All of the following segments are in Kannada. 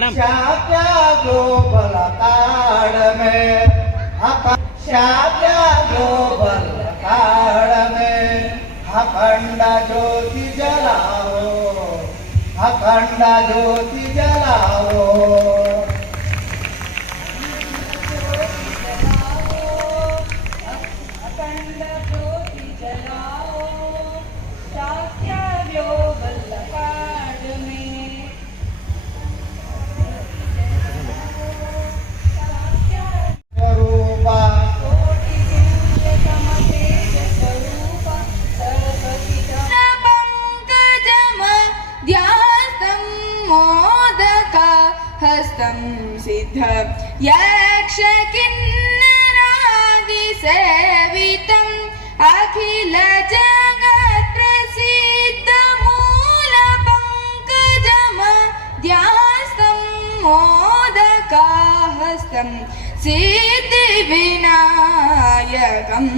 शाक्या ग्लोबल कार्ड में शाक्या ग्लोबल कार्ड में अखंड ज्योति जलाओ, अखंड ज्योति जलाओ। हस्तं सिद्ध यक्ष किन्नरादि सेवितम् अखिल जगत् प्रसिद्ध मूल पंकजम ध्यास्तं मोदका हस्तं सिद्धि विनायकं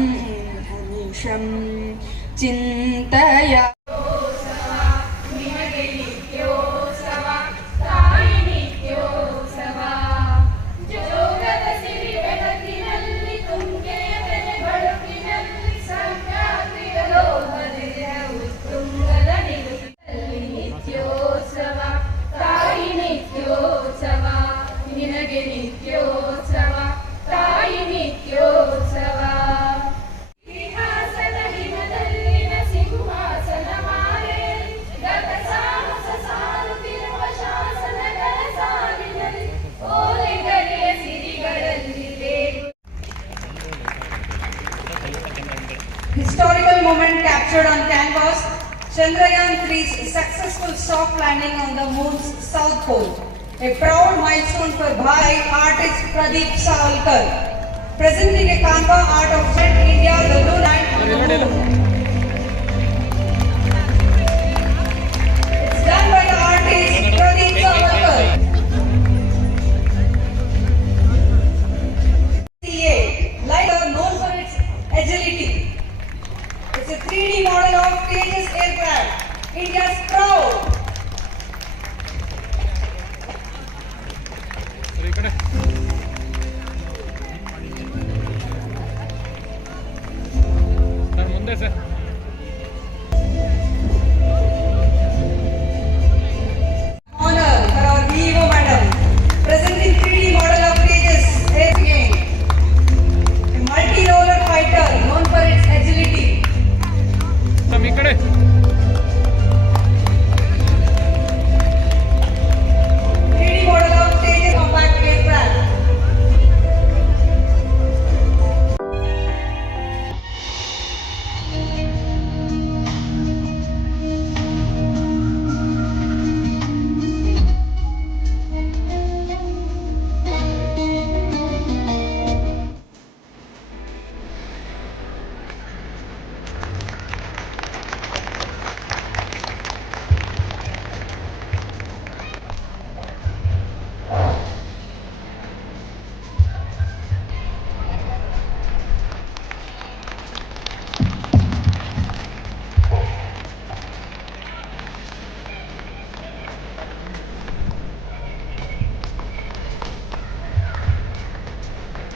हमीशं चिन्तय। Historical moment captured on canvas, Chandrayaan-3's successful soft landing on the moon's south pole. A proud milestone for Bhai artist Pradeep Savalkar, presenting a Canva art of Jet India, the Lunar on the moon. It's done by the artist Pradeep Savalkar. Lighter known for its agility. It's a 3D model of Tejas aircraft, India's proud. Honor for our VEO madam, presenting 3D model of Tejas airplane, a multi-roller fighter known for its agility. 3D model of Tejas compact aircraft.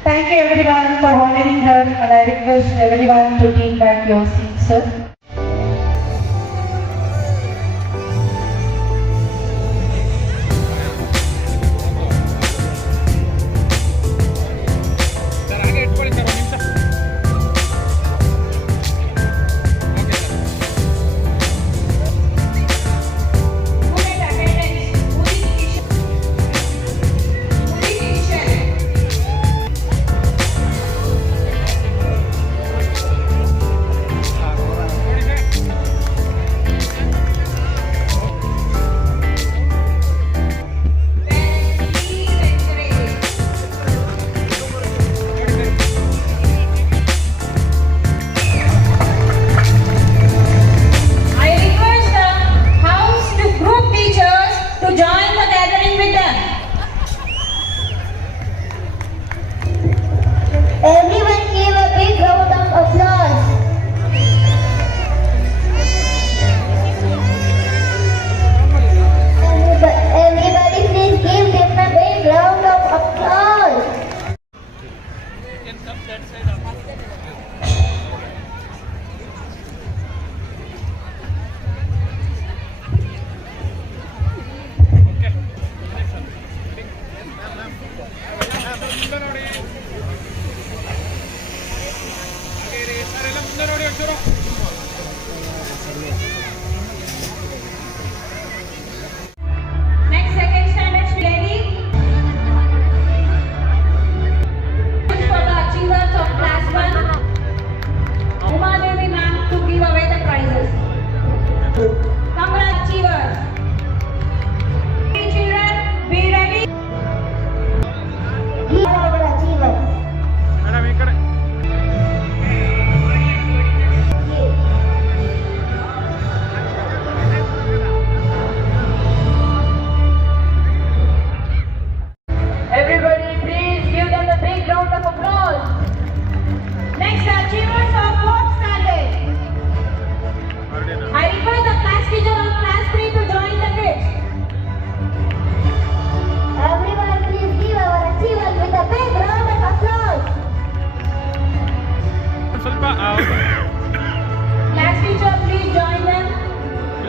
Thank you everyone for honoring her, and I request everyone to take back your seats, sir.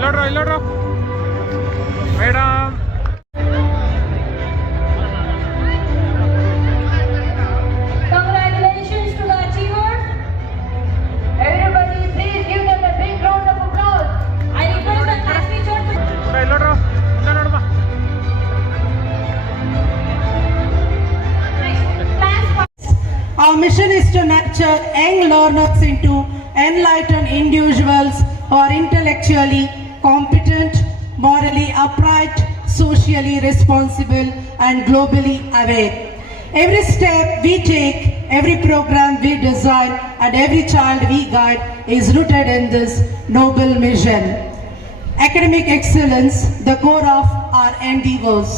ಇಲ್ಲೋಡ್ರು madam. Congratulations to the achievers. Everybody, please give them a big round of applause. I request the class teacher to... ಇಲ್ಲೋಡ್ರು ಇಲ್ಲ ನೋಡಮ್ಮ. Our mission is to nurture young learners into enlightened individuals who are intellectually competent, morally upright, socially responsible, and globally aware. Every step we take, every program we design, and every child we guide is rooted in this noble mission. Academic excellence, the core of our endeavors.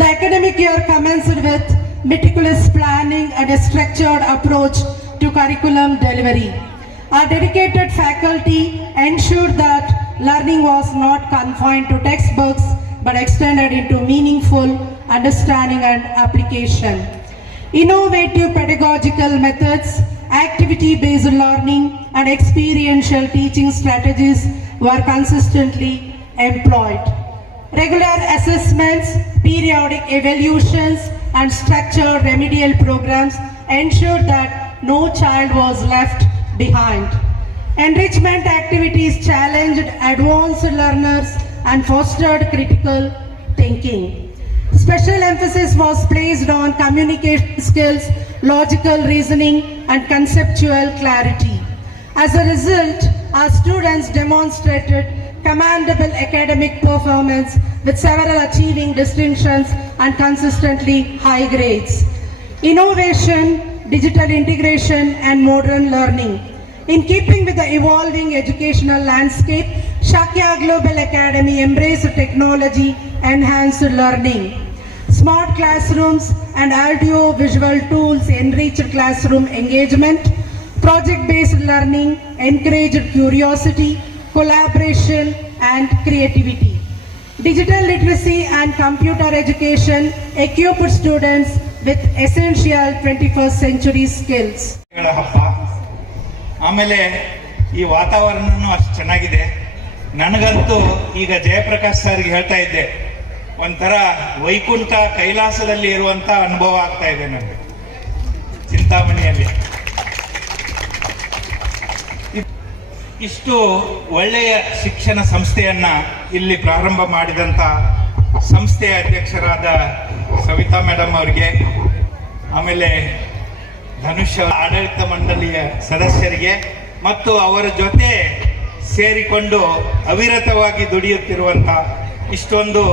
The academic year commenced with meticulous planning and a structured approach to curriculum delivery. Our dedicated faculty ensured that learning was not confined to textbooks but extended into meaningful understanding and application. Innovative pedagogical methods, activity-based learning, and experiential teaching strategies were consistently employed. Regular assessments, periodic evaluations, and structured remedial programs ensured that no child was left behind. Enrichment activities challenged advanced learners and fostered critical thinking. Special emphasis was placed on communication skills, logical reasoning, and conceptual clarity. As a result, our students demonstrated commendable academic performance, with several achieving distinctions and consistently high grades. Innovation, digital integration, and modern learning. In keeping with the evolving educational landscape, Shakya Global Academy embraced technology enhanced learning. Smart classrooms and audio-visual tools enriched classroom engagement. Project-based learning encouraged curiosity, collaboration, and creativity. Digital literacy and computer education equipped students with essential 21st century skills. ಹಬ್ಬ, ಆಮೇಲೆ ಈ ವಾತಾವರಣನೂ ಅಷ್ಟು ಚೆನ್ನಾಗಿದೆ. ನನಗಂತೂ ಈಗ ಜಯಪ್ರಕಾಶ್ ಸರ್ಗೆ ಹೇಳ್ತಾ ಇದ್ದೆ, ಒಂಥರ ವೈಕುಂಠ ಕೈಲಾಸದಲ್ಲಿ ಇರುವಂತ ಅನುಭವ ಆಗ್ತಾ ಇದೆ ನನಗೆ ಚಿಂತಾಮಣಿಯಲ್ಲಿ. ಇಷ್ಟು ಒಳ್ಳೆಯ ಶಿಕ್ಷಣ ಸಂಸ್ಥೆಯನ್ನ ಇಲ್ಲಿ ಪ್ರಾರಂಭ ಮಾಡಿದಂತ ಸಂಸ್ಥೆಯ ಅಧ್ಯಕ್ಷರಾದ ಸವಿತಾ ಮೇಡಮ್ ಅವರಿಗೆ, ಆಮೇಲೆ ಧನುಷ್ ಆಡಳಿತ ಮಂಡಳಿಯ ಸದಸ್ಯರಿಗೆ ಮತ್ತು ಅವರ ಜೊತೆ ಸೇರಿಕೊಂಡು ಅವಿರತವಾಗಿ ದುಡಿಯುತ್ತಿರುವಂತ ಇಷ್ಟೊಂದು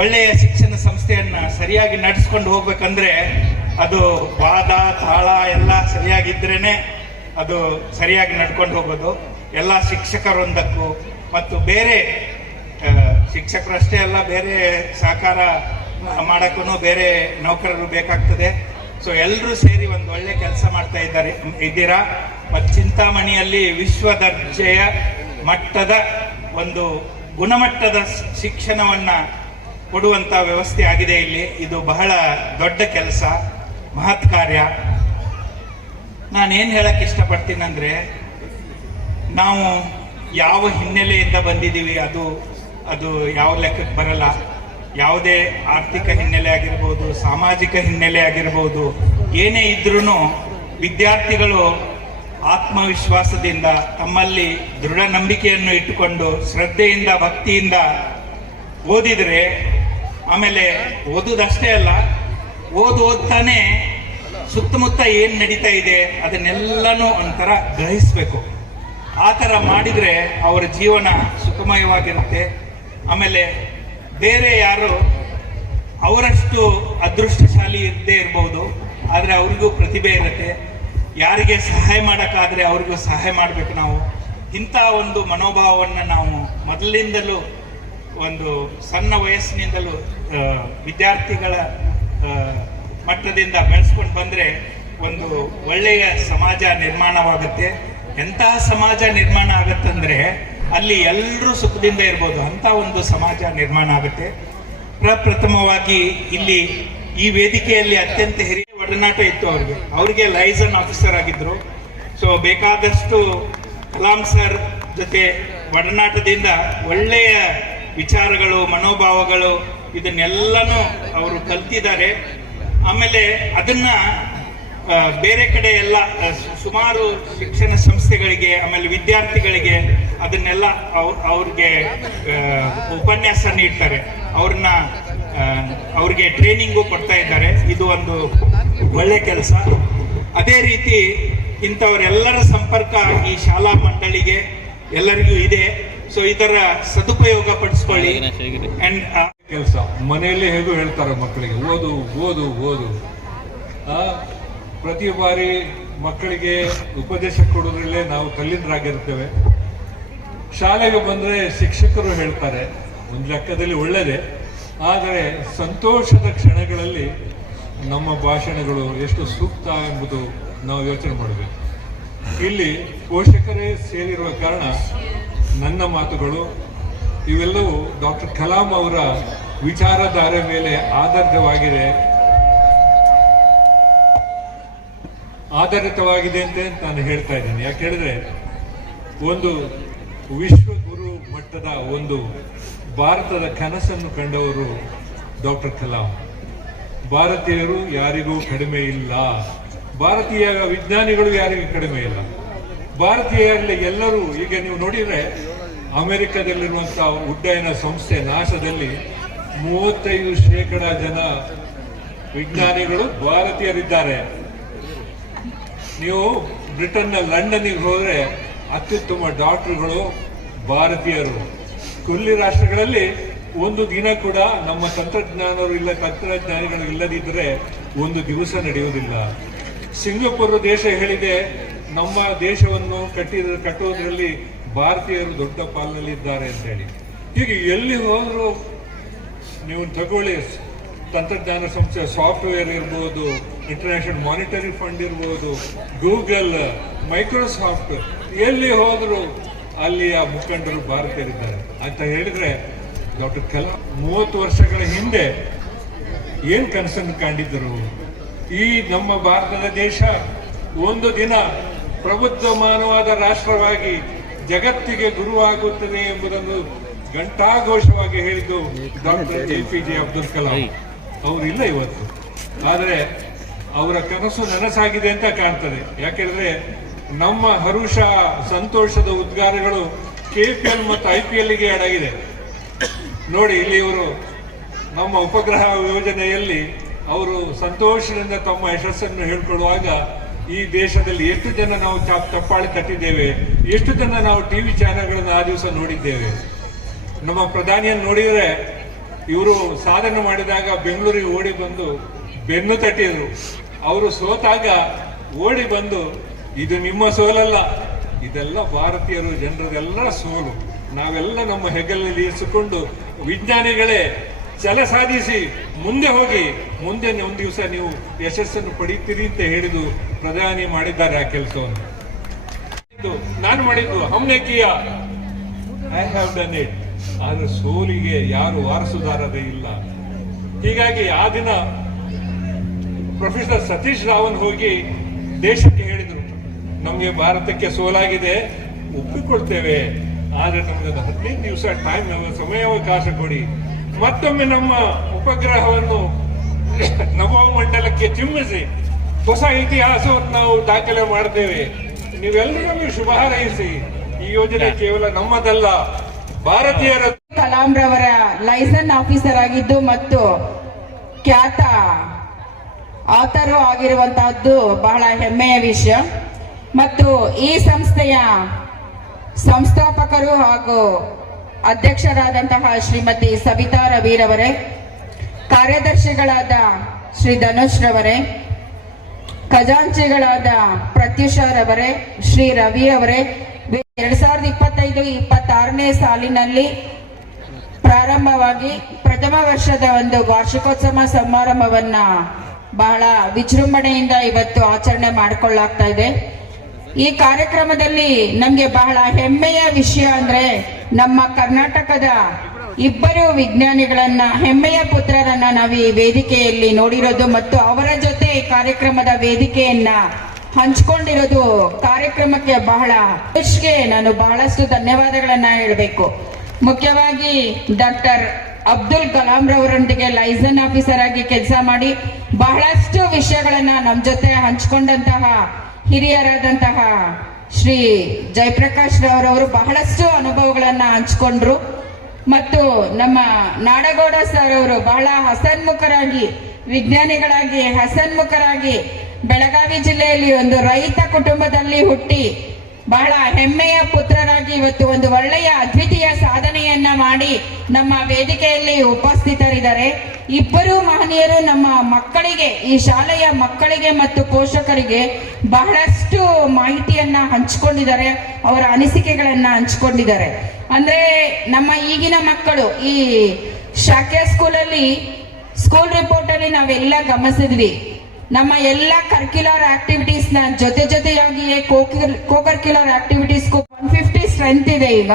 ಒಳ್ಳೆಯ ಶಿಕ್ಷಣ ಸಂಸ್ಥೆಯನ್ನ ಸರಿಯಾಗಿ ನಡೆಸ್ಕೊಂಡು ಹೋಗ್ಬೇಕಂದ್ರೆ ಅದು ವಾದ ತಾಳ ಎಲ್ಲ ಸರಿಯಾಗಿದ್ರೇನೆ ಅದು ಸರಿಯಾಗಿ ನಡ್ಕೊಂಡು ಹೋಗೋದು. ಎಲ್ಲ ಶಿಕ್ಷಕರೊಂದಕ್ಕೂ ಮತ್ತು ಬೇರೆ ಶಿಕ್ಷಕರಷ್ಟೇ ಅಲ್ಲ, ಬೇರೆ ಸಹಕಾರ ಮಾಡೋಕ್ಕೂ ಬೇರೆ ನೌಕರರು ಬೇಕಾಗ್ತದೆ. ಸೊ ಎಲ್ಲರೂ ಸೇರಿ ಒಂದು ಒಳ್ಳೆ ಕೆಲಸ ಮಾಡ್ತಾ ಇದ್ದೀರಾ. ಮತ್ತು ಚಿಂತಾಮಣಿಯಲ್ಲಿ ವಿಶ್ವ ದರ್ಜೆಯ ಮಟ್ಟದ ಒಂದು ಗುಣಮಟ್ಟದ ಶಿಕ್ಷಣವನ್ನ ಕೊಡುವಂತ ವ್ಯವಸ್ಥೆ ಆಗಿದೆ ಇಲ್ಲಿ. ಇದು ಬಹಳ ದೊಡ್ಡ ಕೆಲಸ, ಮಹತ್ ಕಾರ್ಯ. ನಾನೇನು ಹೇಳಕ್ ಇಷ್ಟಪಡ್ತೀನಂದ್ರೆ, ನಾವು ಯಾವ ಹಿನ್ನೆಲೆಯಿಂದ ಬಂದಿದ್ದೀವಿ ಅದು ಯಾವ ಲೆಕ್ಕಕ್ಕೆ ಬರಲ್ಲ. ಯಾವುದೇ ಆರ್ಥಿಕ ಹಿನ್ನೆಲೆ ಆಗಿರ್ಬೋದು, ಸಾಮಾಜಿಕ ಹಿನ್ನೆಲೆ ಆಗಿರ್ಬೋದು, ಏನೇ ಇದ್ರೂ ವಿದ್ಯಾರ್ಥಿಗಳು ಆತ್ಮವಿಶ್ವಾಸದಿಂದ ತಮ್ಮಲ್ಲಿ ದೃಢ ನಂಬಿಕೆಯನ್ನು ಇಟ್ಟುಕೊಂಡು ಶ್ರದ್ಧೆಯಿಂದ ಭಕ್ತಿಯಿಂದ ಓದಿದರೆ, ಆಮೇಲೆ ಓದುವುದಷ್ಟೇ ಅಲ್ಲ, ಓದ್ತಾನೆ ಸುತ್ತಮುತ್ತ ಏನು ನಡೀತಾ ಇದೆ ಅದನ್ನೆಲ್ಲನೂ ಒಂಥರ ಗ್ರಹಿಸ್ಬೇಕು. ಆ ಥರ ಮಾಡಿದರೆ ಅವರ ಜೀವನ ಸುಖಮಯವಾಗಿರುತ್ತೆ. ಆಮೇಲೆ ಬೇರೆ ಯಾರು ಅವರಷ್ಟು ಅದೃಷ್ಟಶಾಲಿ ಇದ್ದೇ ಇರ್ಬೋದು, ಆದರೆ ಅವ್ರಿಗೂ ಪ್ರತಿಭೆ ಇರುತ್ತೆ. ಯಾರಿಗೆ ಸಹಾಯ ಮಾಡೋಕ್ಕಾದ್ರೆ ಅವ್ರಿಗೂ ಸಹಾಯ ಮಾಡಬೇಕು ನಾವು. ಇಂಥ ಒಂದು ಮನೋಭಾವವನ್ನು ನಾವು ಮೊದಲಿಂದಲೂ ಒಂದು ಸಣ್ಣ ವಯಸ್ಸಿನಿಂದಲೂ ವಿದ್ಯಾರ್ಥಿಗಳ ಮಟ್ಟದಿಂದ ಬೆಳೆಸ್ಕೊಂಡು ಬಂದರೆ ಒಂದು ಒಳ್ಳೆಯ ಸಮಾಜ ನಿರ್ಮಾಣವಾಗುತ್ತೆ. ಎಂತಹ ಸಮಾಜ ನಿರ್ಮಾಣ ಆಗುತ್ತಂದ್ರೆ ಅಲ್ಲಿ ಎಲ್ಲರೂ ಸುಖದಿಂದ ಇರ್ಬೋದು, ಅಂತ ಒಂದು ಸಮಾಜ ನಿರ್ಮಾಣ ಆಗುತ್ತೆ. ಪ್ರಪ್ರಥಮವಾಗಿ ಇಲ್ಲಿ ಈ ವೇದಿಕೆಯಲ್ಲಿ ಅತ್ಯಂತ ಹಿರಿಯ ಒಡನಾಟ ಇತ್ತು ಅವ್ರಿಗೆ ಲೈಸನ್ ಆಫೀಸರ್ ಆಗಿದ್ರು. ಸೊ ಬೇಕಾದಷ್ಟು ಕಲಾಂ ಸರ್ ಜೊತೆ ಒಡನಾಟದಿಂದ ಒಳ್ಳೆಯ ವಿಚಾರಗಳು, ಮನೋಭಾವಗಳು ಇದನ್ನೆಲ್ಲನೂ ಅವರು ಕಲ್ತಿದ್ದಾರೆ. ಆಮೇಲೆ ಅದನ್ನ ಬೇರೆ ಕಡೆ ಎಲ್ಲ ಸುಮಾರು ಶಿಕ್ಷಣ ಸಂಸ್ಥೆಗಳಿಗೆ, ಆಮೇಲೆ ವಿದ್ಯಾರ್ಥಿಗಳಿಗೆ ಅದನ್ನೆಲ್ಲ ಅವ್ರಿಗೆ ಉಪನ್ಯಾಸ ನೀಡ್ತಾರೆ, ಅವ್ರಿಗೆ ಟ್ರೈನಿಂಗು ಕೊಡ್ತಾ ಇದ್ದಾರೆ. ಇದು ಒಂದು ಒಳ್ಳೆ ಕೆಲಸ. ಅದೇ ರೀತಿ ಇಂಥವರೆಲ್ಲರ ಸಂಪರ್ಕ ಈ ಶಾಲಾ ಮಂಡಳಿಗೆ ಎಲ್ಲರಿಗೂ ಇದೆ. ಸೊ ಇದರ ಸದುಪಯೋಗ ಪಡಿಸ್ಕೊಳ್ಳಿ. ಅಂಡ್ ಕೆಲಸ ಮನೆಯಲ್ಲಿ ಹೇಗೂ ಹೇಳ್ತಾರೆ ಮಕ್ಕಳಿಗೆ, ಓದು ಓದು ಓದು. ಪ್ರತಿ ಬಾರಿ ಮಕ್ಕಳಿಗೆ ಉಪದೇಶ ಕೊಡೋದ್ರಲ್ಲೇ ನಾವು ತಲ್ಲೀನರಾಗಿರ್ತೇವೆ. ಶಾಲೆಗೆ ಬಂದರೆ ಶಿಕ್ಷಕರು ಹೇಳ್ತಾರೆ, ಒಂದು ಲೆಕ್ಕದಲ್ಲಿ ಒಳ್ಳೆಯದೇ. ಆದರೆ ಸಂತೋಷದ ಕ್ಷಣಗಳಲ್ಲಿ ನಮ್ಮ ಭಾಷಣಗಳು ಎಷ್ಟು ಸೂಕ್ತ ಎಂಬುದು ನಾವು ಯೋಚನೆ ಮಾಡಬೇಕು. ಇಲ್ಲಿ ಪೋಷಕರೇ ಸೇರಿರುವ ಕಾರಣ ನನ್ನ ಮಾತುಗಳು ಇವೆಲ್ಲವೂ ಡಾಕ್ಟರ್ ಕಲಾಂ ಅವರ ವಿಚಾರಧಾರೆ ಮೇಲೆ ಆಧಾರಿತವಾಗಿದೆ ಅಂತ ನಾನು ಹೇಳ್ತಾ ಇದ್ದೇನೆ. ಯಾಕೆ ಹೇಳಿದ್ರೆ, ಒಂದು ವಿಶ್ವಗುರು ಮಟ್ಟದ ಒಂದು ಭಾರತದ ಕನಸನ್ನು ಕಂಡವರು ಡಾಕ್ಟರ್ ಕಲಾಂ. ಭಾರತೀಯರು ಯಾರಿಗೂ ಕಡಿಮೆ ಇಲ್ಲ, ಭಾರತೀಯ ವಿಜ್ಞಾನಿಗಳು ಯಾರಿಗೂ ಕಡಿಮೆ ಇಲ್ಲ. ಭಾರತೀಯರಲ್ಲಿ ಎಲ್ಲರೂ, ಈಗ ನೀವು ನೋಡಿದರೆ ಅಮೆರಿಕದಲ್ಲಿರುವಂತಹ ಉಡ್ಡಯನ ಸಂಸ್ಥೆ ನಾಸದಲ್ಲಿ 35% ಜನ ವಿಜ್ಞಾನಿಗಳು ಭಾರತೀಯರಿದ್ದಾರೆ. ನೀವು ಬ್ರಿಟನ್ನ ಲಂಡನ್ನಿಗೆ ಹೋದರೆ ಅತ್ಯುತ್ತಮ ಡಾಕ್ಟರ್ಗಳು ಭಾರತೀಯರು. ಕೊಲ್ಲಿ ರಾಷ್ಟ್ರಗಳಲ್ಲಿ ಒಂದು ದಿನ ಕೂಡ ನಮ್ಮ ತಂತ್ರಜ್ಞಾನಿಗಳು ಇಲ್ಲದಿದ್ದರೆ ಒಂದು ದಿವಸ ನಡೆಯುವುದಿಲ್ಲ. ಸಿಂಗಪುರ್ ದೇಶ ಹೇಳಿದೆ, ನಮ್ಮ ದೇಶವನ್ನು ಕಟ್ಟುವುದರಲ್ಲಿ ಭಾರತೀಯರು ದೊಡ್ಡ ಪಾಲಿನಲ್ಲಿದ್ದಾರೆ ಅಂತ ಹೇಳಿ. ಹೀಗೆ ಎಲ್ಲಿ ಹೋದರೂ ನೀವು ತಗೊಳ್ಳಿ, ತಂತ್ರಜ್ಞಾನ ಸಂಸ್ಥೆ ಸಾಫ್ಟ್ವೇರ್ ಇರ್ಬೋದು, ಇಂಟರ್ನ್ಯಾಷನಲ್ ಮಾನಿಟರಿ ಫಂಡ್ ಇರ್ಬೋದು, ಗೂಗಲ್, ಮೈಕ್ರೋಸಾಫ್ಟ್, ಎಲ್ಲಿ ಹೋದರೂ ಅಲ್ಲಿಯ ಮುಖಂಡರು ಭಾರತೀಯರಿದ್ದಾರೆ ಅಂತ ಹೇಳಿದ್ರೆ, ಡಾಕ್ಟರ್ ಕಲಾಂ 30 ವರ್ಷಗಳ ಹಿಂದೆ ಏನು ಕನಸನ್ನು ಕಂಡಿದ್ದರು? ಈ ನಮ್ಮ ಭಾರತದ ದೇಶ ಒಂದು ದಿನ ಪ್ರಬುದ್ಧಮಾನವಾದ ರಾಷ್ಟ್ರವಾಗಿ ಜಗತ್ತಿಗೆ ಗುರುವಾಗುತ್ತದೆ ಎಂಬುದನ್ನು ಘಂಟಾಘೋಷವಾಗಿ ಹೇಳಿದ್ದು ಡಾಕ್ಟರ್ APJ ಅಬ್ದುಲ್ ಕಲಾಂ. ಅವರಿಲ್ಲ ಇವತ್ತು, ಆದರೆ ಅವರ ಕನಸು ನನಸಾಗಿದೆ ಅಂತ ಕಾಣ್ತದೆ. ಯಾಕೆಂದ್ರೆ ನಮ್ಮ ಹರುಷ ಸಂತೋಷದ ಉದ್ಗಾರಗಳು KPL ಮತ್ತು IPLಗೆ ಅಡಗಿದೆ. ನೋಡಿ, ಇಲ್ಲಿ ಇವರು ನಮ್ಮ ಉಪಗ್ರಹ ಯೋಜನೆಯಲ್ಲಿ ಅವರು ಸಂತೋಷದಿಂದ ತಮ್ಮ ಯಶಸ್ಸನ್ನು ಹೇಳ್ಕೊಳ್ಳುವಾಗ ಈ ದೇಶದಲ್ಲಿ ಎಷ್ಟು ಜನ ನಾವು ಚಪ್ಪಾಳೆ ತಟ್ಟಿದ್ದೇವೆ, ಎಷ್ಟು ಜನ ನಾವು TV ಚಾನೆಲ್ಗಳನ್ನು ಆ ದಿವಸ ನೋಡಿದ್ದೇವೆ. ನಮ್ಮ ಪ್ರಧಾನಿಯನ್ನು ನೋಡಿದರೆ ಇವರು ಸಾಧನೆ ಮಾಡಿದಾಗ ಬೆಂಗಳೂರಿಗೆ ಓಡಿ ಬಂದು ಬೆನ್ನು ತಟ್ಟಿದ್ರು. ಅವರು ಸೋತಾಗ ಓಡಿ ಬಂದು, ಇದು ನಿಮ್ಮ ಸೋಲಲ್ಲ, ಇದೆಲ್ಲ ಭಾರತೀಯರು ಜನರದೆಲ್ಲ ಸೋಲು, ನಾವೆಲ್ಲ ನಮ್ಮ ಹೆಗಲಲ್ಲಿ ಇರಿಸಿಕೊಂಡು ವಿಜ್ಞಾನಿಗಳೇ ಛಲ ಸಾಧಿಸಿ ಮುಂದೆ ಹೋಗಿ, ಮುಂದೆ ಒಂದು ದಿವಸ ನೀವು ಯಶಸ್ಸನ್ನು ಪಡೀತೀರಿ ಅಂತ ಹೇಳಿದು ಪ್ರಧಾನಿ ಮಾಡಿದ್ದಾರೆ ಆ ಕೆಲಸವನ್ನು. ನಾನು ಮಾಡಿದ್ದು ಹಮ್ನೆ ಕಿಯಾ, ಐ ಹ್ಯಾವ್ ಡನ್ ಇಟ್. ಆದ್ರೆ ಸೋಲಿಗೆ ಯಾರು ವಾರಸುದಾರರೇ ಇಲ್ಲ. ಹೀಗಾಗಿ ಆ ದಿನ ಪ್ರೊಫೆಸರ್ ಸತೀಶ್ ರಾವನ್ ಹೋಗಿ ದೇಶಕ್ಕೆ ಹೇಳಿದರು, ನಮಗೆ ಭಾರತಕ್ಕೆ ಸೋಲಾಗಿದೆ, ಒಪ್ಪಿಕೊಳ್ತೇವೆ, ಆದ್ರೆ ನಮಗೆ 15 ದಿವಸ ಸಮಯಾವಕಾಶ ಕೊಡಿ, ಮತ್ತೊಮ್ಮೆ ನಮ್ಮ ಉಪಗ್ರಹವನ್ನು ನವಮಂಡಲಕ್ಕೆ ಚಿಮ್ಮಿಸಿ ಹೊಸ ಇತಿಹಾಸವನ್ನು ನಾವು ದಾಖಲೆ ಮಾಡ್ತೇವೆ. ನೀವೆಲ್ಲರೂ ನಮಗೆ ಶುಭ ಹಾರೈಸಿ. ಈ ಯೋಜನೆ ಕೇವಲ ನಮ್ಮದಲ್ಲ, ಭಾರತೀಯರ. ಕಲಾಂ ರವರ ಲೈಸನ್ ಆಫೀಸರ್ ಆಗಿದ್ದು ಮತ್ತು ಖ್ಯಾತ ಆಥರು ಆಗಿರುವಂತಹದ್ದು ಬಹಳ ಹೆಮ್ಮೆಯ ವಿಷಯ. ಮತ್ತು ಈ ಸಂಸ್ಥೆಯ ಸಂಸ್ಥಾಪಕರು ಹಾಗೂ ಅಧ್ಯಕ್ಷರಾದಂತಹ ಶ್ರೀಮತಿ ಸವಿತಾ ರವಿರವರೇ, ಕಾರ್ಯದರ್ಶಿಗಳಾದ ಶ್ರೀ ಧನುಷ್ ರವರೇ, ಖಜಾಂಚಿಗಳಾದ ಪ್ರತ್ಯುಷಾ ರವರೇ, ಶ್ರೀ ರವಿ ಅವರೇ, 2025-26ನೇ ಸಾಲಿನಲ್ಲಿ ಪ್ರಾರಂಭವಾಗಿ ಪ್ರಥಮ ವರ್ಷದ ಒಂದು ವಾರ್ಷಿಕೋತ್ಸವ ಸಮಾರಂಭವನ್ನ ಬಹಳ ವಿಜೃಂಭಣೆಯಿಂದ ಇವತ್ತು ಆಚರಣೆ ಮಾಡಿಕೊಳ್ಳಾಗ್ತಾ ಇದೆ. ಈ ಕಾರ್ಯಕ್ರಮದಲ್ಲಿ ನಮಗೆ ಬಹಳ ಹೆಮ್ಮೆಯ ವಿಷಯ ಅಂದ್ರೆ, ನಮ್ಮ ಕರ್ನಾಟಕದ ಇಬ್ಬರು ವಿಜ್ಞಾನಿಗಳನ್ನ, ಹೆಮ್ಮೆಯ ಪುತ್ರರನ್ನ ನಾವು ಈ ವೇದಿಕೆಯಲ್ಲಿ ನೋಡಿರೋದು ಮತ್ತು ಅವರ ಜೊತೆ ಈ ಕಾರ್ಯಕ್ರಮದ ವೇದಿಕೆಯನ್ನ ಹಂಚ್ಕೊಂಡಿರೋದು ಕಾರ್ಯಕ್ರಮಕ್ಕೆ ಬಹಳ ಖುಷಿಗೆ ನಾನು ಬಹಳಷ್ಟು ಧನ್ಯವಾದಗಳನ್ನ ಹೇಳಬೇಕು. ಮುಖ್ಯವಾಗಿ ಡಾಕ್ಟರ್ ಅಬ್ದುಲ್ ಕಲಾಂ ರವರೊಂದಿಗೆ ಲೈಸನ್ ಆಫೀಸರ್ ಆಗಿ ಕೆಲಸ ಮಾಡಿ ಬಹಳಷ್ಟು ವಿಷಯಗಳನ್ನ ನಮ್ಮ ಜೊತೆ ಹಂಚ್ಕೊಂಡಂತಹ ಹಿರಿಯರಾದಂತಹ ಶ್ರೀ ಜಯಪ್ರಕಾಶ್ ರವರವರು ಬಹಳಷ್ಟು ಅನುಭವಗಳನ್ನ ಹಂಚ್ಕೊಂಡ್ರು. ಮತ್ತು ನಮ್ಮ ನಾಡಗೌಡ ಸರ್ ಅವರು ಬಹಳ ಹಸನ್ಮುಖರಾಗಿ, ವಿಜ್ಞಾನಿಗಳಾಗಿ ಹಸನ್ಮುಖರಾಗಿ ಬೆಳಗಾವಿ ಜಿಲ್ಲೆಯಲ್ಲಿ ಒಂದು ರೈತ ಕುಟುಂಬದಲ್ಲಿ ಹುಟ್ಟಿ ಬಹಳ ಹೆಮ್ಮೆಯ ಪುತ್ರರಾಗಿ ಇವತ್ತು ಒಂದು ಒಳ್ಳೆಯ ಅದ್ವಿತೀಯ ಸಾಧನೆಯನ್ನ ಮಾಡಿ ನಮ್ಮ ವೇದಿಕೆಯಲ್ಲಿ ಉಪಸ್ಥಿತರಿದ್ದಾರೆ. ಇಬ್ಬರು ಮಹನೀಯರು ನಮ್ಮ ಮಕ್ಕಳಿಗೆ, ಈ ಶಾಲೆಯ ಮಕ್ಕಳಿಗೆ ಮತ್ತು ಪೋಷಕರಿಗೆ ಬಹಳಷ್ಟು ಮಾಹಿತಿಯನ್ನ ಹಂಚಿಕೊಂಡಿದ್ದಾರೆ, ಅವರ ಅನಿಸಿಕೆಗಳನ್ನ ಹಂಚಿಕೊಂಡಿದ್ದಾರೆ. ಅಂದ್ರೆ ನಮ್ಮ ಈಗಿನ ಮಕ್ಕಳು ಈ ಶಾಖೆ ಸ್ಕೂಲಲ್ಲಿ ಸ್ಕೂಲ್ ರಿಪೋರ್ಟ್ ಅಲ್ಲಿ ನಾವೆಲ್ಲ ಗಮನಿಸಿದ್ವಿ, ನಮ್ಮ ಎಲ್ಲ ಕರ್ಕ್ಯುಲರ್ ಆಕ್ಟಿವಿಟೀಸ್ ನ ಜೊತೆಯಾಗಿಯೇ ಕೋಕರ್ಕ್ಯುಲರ್ ಆಕ್ಟಿವಿಟೀಸ್ 150 ಸ್ಟ್ರೆಂತ್ ಇದೆ ಈಗ.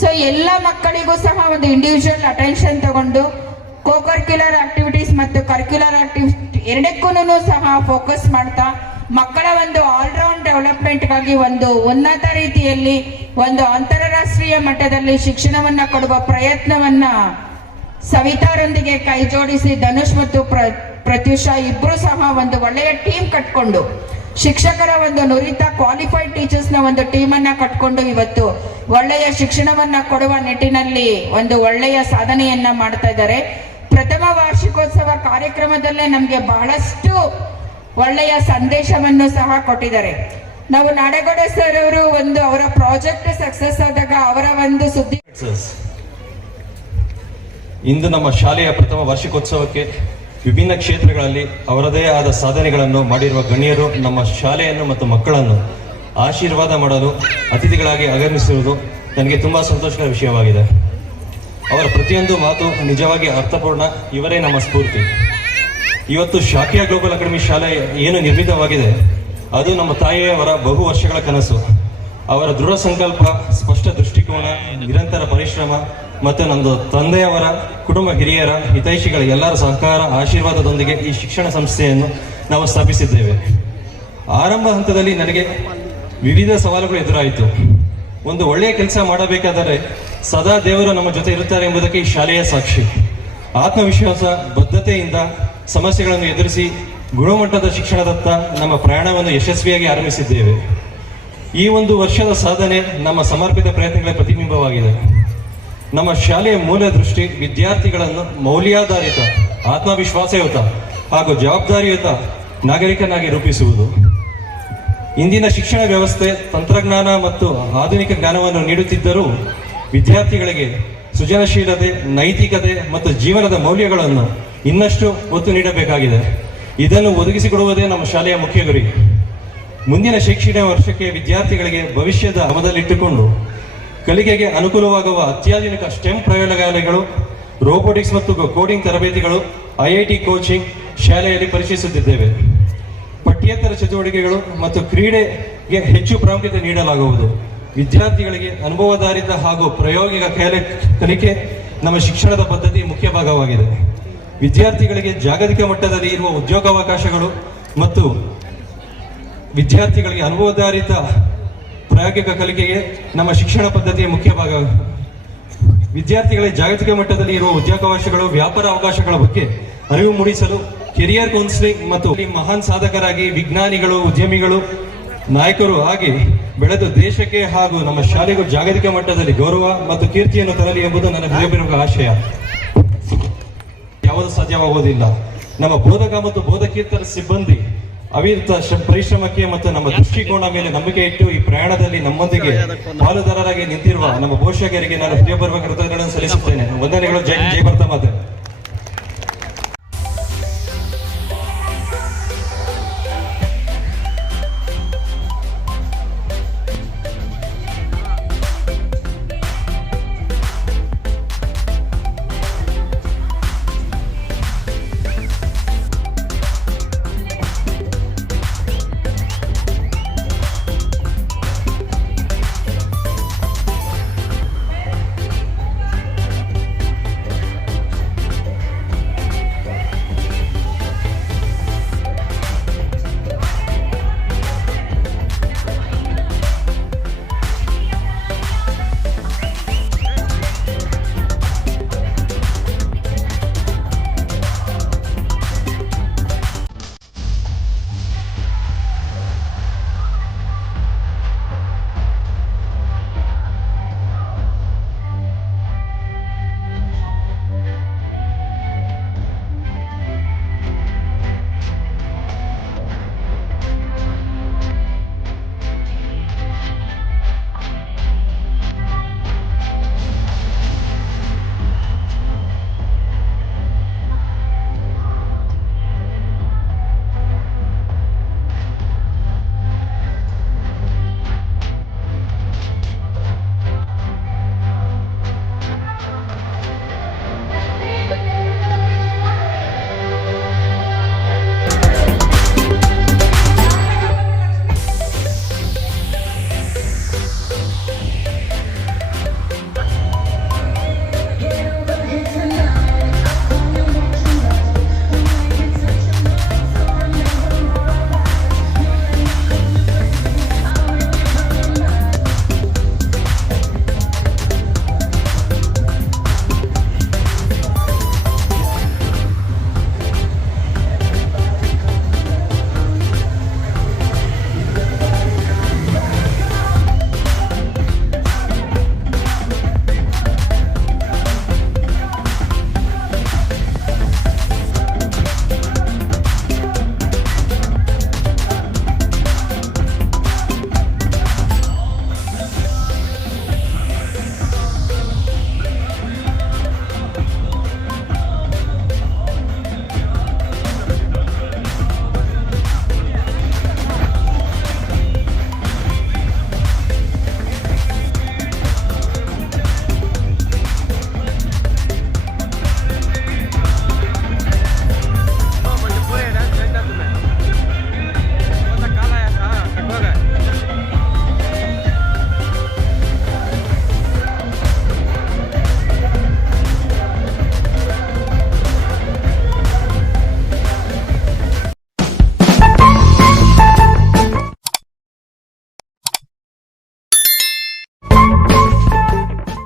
ಸೊ ಎಲ್ಲ ಮಕ್ಕಳಿಗೂ ಸಹ ಒಂದು ಇಂಡಿವಿಜುವಲ್ ಅಟೆನ್ಷನ್ ತಗೊಂಡು ಕೋಕರ್ಕ್ಯುಲರ್ ಆಕ್ಟಿವಿಟೀಸ್ ಮತ್ತು ಕರ್ಕ್ಯುಲರ್ ಆಕ್ಟಿವಿಟಿ ಎರಡಕ್ಕೂ ಸಹ ಫೋಕಸ್ ಮಾಡ್ತಾ ಮಕ್ಕಳ ಒಂದು ಆಲ್ರೌಂಡ್ ಡೆವಲಪ್ಮೆಂಟ್ಗಾಗಿ ಒಂದು ಉನ್ನತ ರೀತಿಯಲ್ಲಿ ಒಂದು ಅಂತಾರಾಷ್ಟ್ರೀಯ ಮಟ್ಟದಲ್ಲಿ ಶಿಕ್ಷಣವನ್ನ ಕೊಡುವ ಪ್ರಯತ್ನವನ್ನ ಸವಿತಾರೊಂದಿಗೆ ಕೈ ಜೋಡಿಸಿ ಧನುಷ್ ಮತ್ತು ಪ್ರತ್ಯುಷಾ ಇಬ್ರು ಸಹ ಒಂದು ಒಳ್ಳೆಯ ಟೀಮ್ ಕಟ್ಕೊಂಡು, ಶಿಕ್ಷಕರ ಒಂದು ನುರಿತ ಕ್ವಾಲಿಫೈಡ್ ಟೀಚರ್ಸ್ ನ ಒಂದು ಟೀಮ್ ಅನ್ನ ಕಟ್ಕೊಂಡು ಇವತ್ತು ಒಳ್ಳೆಯ ಶಿಕ್ಷಣವನ್ನ ಕೊಡುವ ನಿಟ್ಟಿನಲ್ಲಿ ಒಂದು ಒಳ್ಳೆಯ ಸಾಧನೆಯನ್ನ ಮಾಡ್ತಾ ಇದ್ದಾರೆ. ಪ್ರಥಮ ವಾರ್ಷಿಕೋತ್ಸವ ಕಾರ್ಯಕ್ರಮದಲ್ಲೇ ನಮ್ಗೆ ಬಹಳಷ್ಟು ಒಳ್ಳೆಯ ಸಂದೇಶವನ್ನು ಸಹ ಕೊಟ್ಟಿದ್ದಾರೆ. ನಾವು ನಾಡಗೌಡ ಸರ್ ಅವರು ಒಂದು ಅವರ ಪ್ರಾಜೆಕ್ಟ್ ಸಕ್ಸಸ್ ಆದಾಗ ಅವರ ಒಂದು ಸುದ್ದಿ ಇಂದು ನಮ್ಮ ಶಾಲೆಯ ಪ್ರಥಮ ವಾರ್ಷಿಕೋತ್ಸವಕ್ಕೆ ವಿಭಿನ್ನ ಕ್ಷೇತ್ರಗಳಲ್ಲಿ ಅವರದೇ ಆದ ಸಾಧನೆಗಳನ್ನು ಮಾಡಿರುವ ಗಣ್ಯರು ನಮ್ಮ ಶಾಲೆಯನ್ನು ಮತ್ತು ಮಕ್ಕಳನ್ನು ಆಶೀರ್ವಾದ ಮಾಡಲು ಅತಿಥಿಗಳಾಗಿ ಆಗಮಿಸಿರುವುದು ನನಗೆ ತುಂಬಾ ಸಂತೋಷಕರ ವಿಷಯವಾಗಿದೆ. ಅವರ ಪ್ರತಿಯೊಂದು ಮಾತು ನಿಜವಾಗಿ ಅರ್ಥಪೂರ್ಣ. ಇವರೇ ನಮ್ಮ ಸ್ಫೂರ್ತಿ. ಇವತ್ತು ಶಾಖೆಯ ಗ್ಲೋಬಲ್ ಅಕಾಡೆಮಿ ಶಾಲೆ ಏನು ನಿರ್ಮಿತವಾಗಿದೆ ಅದು ನಮ್ಮ ತಾಯಿಯವರ ಬಹು ವರ್ಷಗಳ ಕನಸು. ಅವರ ದೃಢ ಸಂಕಲ್ಪ, ಸ್ಪಷ್ಟ ದೃಷ್ಟಿಕೋನ, ನಿರಂತರ ಪರಿಶ್ರಮ ಮತ್ತು ನಮ್ಮದು ತಂದೆಯವರ ಕುಟುಂಬ ಹಿರಿಯರ ಹಿತೈಷಿಗಳ ಎಲ್ಲರ ಸಹಕಾರ ಆಶೀರ್ವಾದದೊಂದಿಗೆ ಈ ಶಿಕ್ಷಣ ಸಂಸ್ಥೆಯನ್ನು ನಾವು ಸ್ಥಾಪಿಸಿದ್ದೇವೆ. ಆರಂಭ ಹಂತದಲ್ಲಿ ನನಗೆ ವಿವಿಧ ಸವಾಲುಗಳು ಎದುರಾಯಿತು. ಒಂದು ಒಳ್ಳೆಯ ಕೆಲಸ ಮಾಡಬೇಕಾದರೆ ಸದಾ ದೇವರು ನಮ್ಮ ಜೊತೆ ಇರುತ್ತಾರೆ ಎಂಬುದಕ್ಕೆ ಈ ಶಾಲೆಯ ಸಾಕ್ಷಿ. ಆತ್ಮವಿಶ್ವಾಸ, ಬದ್ಧತೆಯಿಂದ ಸಮಸ್ಯೆಗಳನ್ನು ಎದುರಿಸಿ ಗುಣಮಟ್ಟದ ಶಿಕ್ಷಣದತ್ತ ನಮ್ಮ ಪ್ರಯಾಣವನ್ನು ಯಶಸ್ವಿಯಾಗಿ ಆರಂಭಿಸಿದ್ದೇವೆ. ಈ ಒಂದು ವರ್ಷದ ಸಾಧನೆ ನಮ್ಮ ಸಮರ್ಪಿತ ಪ್ರಯತ್ನಗಳ ಪ್ರತಿಬಿಂಬವಾಗಿದೆ. ನಮ್ಮ ಶಾಲೆಯ ಮೂಲ ದೃಷ್ಟಿ ವಿದ್ಯಾರ್ಥಿಗಳನ್ನು ಮೌಲ್ಯಾಧಾರಿತ, ಆತ್ಮವಿಶ್ವಾಸಯುತ ಹಾಗೂ ಜವಾಬ್ದಾರಿಯುತ ನಾಗರಿಕನಾಗಿ ರೂಪಿಸುವುದು. ಇಂದಿನ ಶಿಕ್ಷಣ ವ್ಯವಸ್ಥೆ ತಂತ್ರಜ್ಞಾನ ಮತ್ತು ಆಧುನಿಕ ಜ್ಞಾನವನ್ನು ನೀಡುತ್ತಿದ್ದರೂ ವಿದ್ಯಾರ್ಥಿಗಳಿಗೆ ಸೃಜನಶೀಲತೆ, ನೈತಿಕತೆ ಮತ್ತು ಜೀವನದ ಮೌಲ್ಯಗಳನ್ನು ಇನ್ನಷ್ಟು ಒತ್ತು ನೀಡಬೇಕಾಗಿದೆ. ಇದನ್ನು ಒದಗಿಸಿಕೊಡುವುದೇ ನಮ್ಮ ಶಾಲೆಯ ಮುಖ್ಯ ಗುರಿ. ಮುಂದಿನ ಶೈಕ್ಷಣಿಕ ವರ್ಷಕ್ಕೆ ವಿದ್ಯಾರ್ಥಿಗಳಿಗೆ ಭವಿಷ್ಯದ ಗಮನದಲ್ಲಿಟ್ಟುಕೊಂಡು ಕಲಿಕೆಗೆ ಅನುಕೂಲವಾಗುವ ಅತ್ಯಾಧುನಿಕ ಸ್ಟೆಮ್ ಪ್ರಯೋಗಾಲಯಗಳು, ರೋಬೋಟಿಕ್ಸ್ ಮತ್ತು ಕೋಡಿಂಗ್ ತರಬೇತಿಗಳು, IIT ಕೋಚಿಂಗ್ ಶಾಲೆಯಲ್ಲಿ ಪರಿಚಯಿಸುತ್ತಿದ್ದೇವೆ. ಪಠ್ಯೇತರ ಚಟುವಟಿಕೆಗಳು ಮತ್ತು ಕ್ರೀಡೆಗೆ ಹೆಚ್ಚು ಪ್ರಾಮುಖ್ಯತೆ ನೀಡಲಾಗುವುದು. ವಿದ್ಯಾರ್ಥಿಗಳಿಗೆ ಅನುಭವಾಧಾರಿತ ಹಾಗೂ ಪ್ರಾಯೋಗಿಕ ಕಲಿಕೆ ನಮ್ಮ ಶಿಕ್ಷಣದ ಪದ್ಧತಿ ಮುಖ್ಯ ಭಾಗವಾಗಿದೆ. ವಿದ್ಯಾರ್ಥಿಗಳಿಗೆ ಜಾಗತಿಕ ಮಟ್ಟದಲ್ಲಿ ಇರುವ ಉದ್ಯೋಗಾವಕಾಶಗಳು ಮತ್ತು ವಿದ್ಯಾರ್ಥಿಗಳಿಗೆ ಅನುಭವಾಧಾರಿತ ಪ್ರಾಯೋಗಿಕ ಕಲಿಕೆಗೆ ನಮ್ಮ ಶಿಕ್ಷಣ ಪದ್ಧತಿಯ ಮುಖ್ಯ ಭಾಗ. ವಿದ್ಯಾರ್ಥಿಗಳಿಗೆ ಜಾಗತಿಕ ಮಟ್ಟದಲ್ಲಿ ಇರುವ ಉದ್ಯೋಗಾವಕಾಶಗಳು, ವ್ಯಾಪಾರ ಅವಕಾಶಗಳ ಬಗ್ಗೆ ಅರಿವು ಮೂಡಿಸಲು ಕೆರಿಯರ್ ಕೌನ್ಸಿಲಿಂಗ್ ಮತ್ತು ಮಹಾನ್ ಸಾಧಕರಾಗಿ ವಿಜ್ಞಾನಿಗಳು, ಉದ್ಯಮಿಗಳು, ನಾಯಕರು ಆಗಿ ಬೆಳೆದು ದೇಶಕ್ಕೆ ಹಾಗೂ ನಮ್ಮ ಶಾಲೆಗೂ ಜಾಗತಿಕ ಮಟ್ಟದಲ್ಲಿ ಗೌರವ ಮತ್ತು ಕೀರ್ತಿಯನ್ನು ತರಲಿ ಎಂಬುದು ನನ್ನ ಹೃದಯಪೂರ್ವಕ ಆಶಯ. ಯಾವುದು ಸಾಧ್ಯವಾಗುವುದಿಲ್ಲ. ನಮ್ಮ ಬೋಧಕ ಮತ್ತು ಬೋಧಕೇತರ ಸಿಬ್ಬಂದಿ ಅವಿರತ ಪರಿಶ್ರಮಕ್ಕೆ ಮತ್ತು ನಮ್ಮ ದೃಷ್ಟಿಕೋನ ಮೇಲೆ ನಂಬಿಕೆ ಇಟ್ಟು ಈ ಪ್ರಯಾಣದಲ್ಲಿ ನಮ್ಮೊಂದಿಗೆ ಪಾಲುದಾರರಾಗಿ ನಿಂತಿರುವ ನಮ್ಮ ಪೋಷಕರಿಗೆ ನಾನು ಹೃದಯಪೂರ್ವಕ ಕೃತಜ್ಞತೆಗಳನ್ನು ಸಲ್ಲಿಸುತ್ತೇನೆ. ವಂದನೆಗಳು. ಜೈ ಭಾರತ ಮಾತೆ.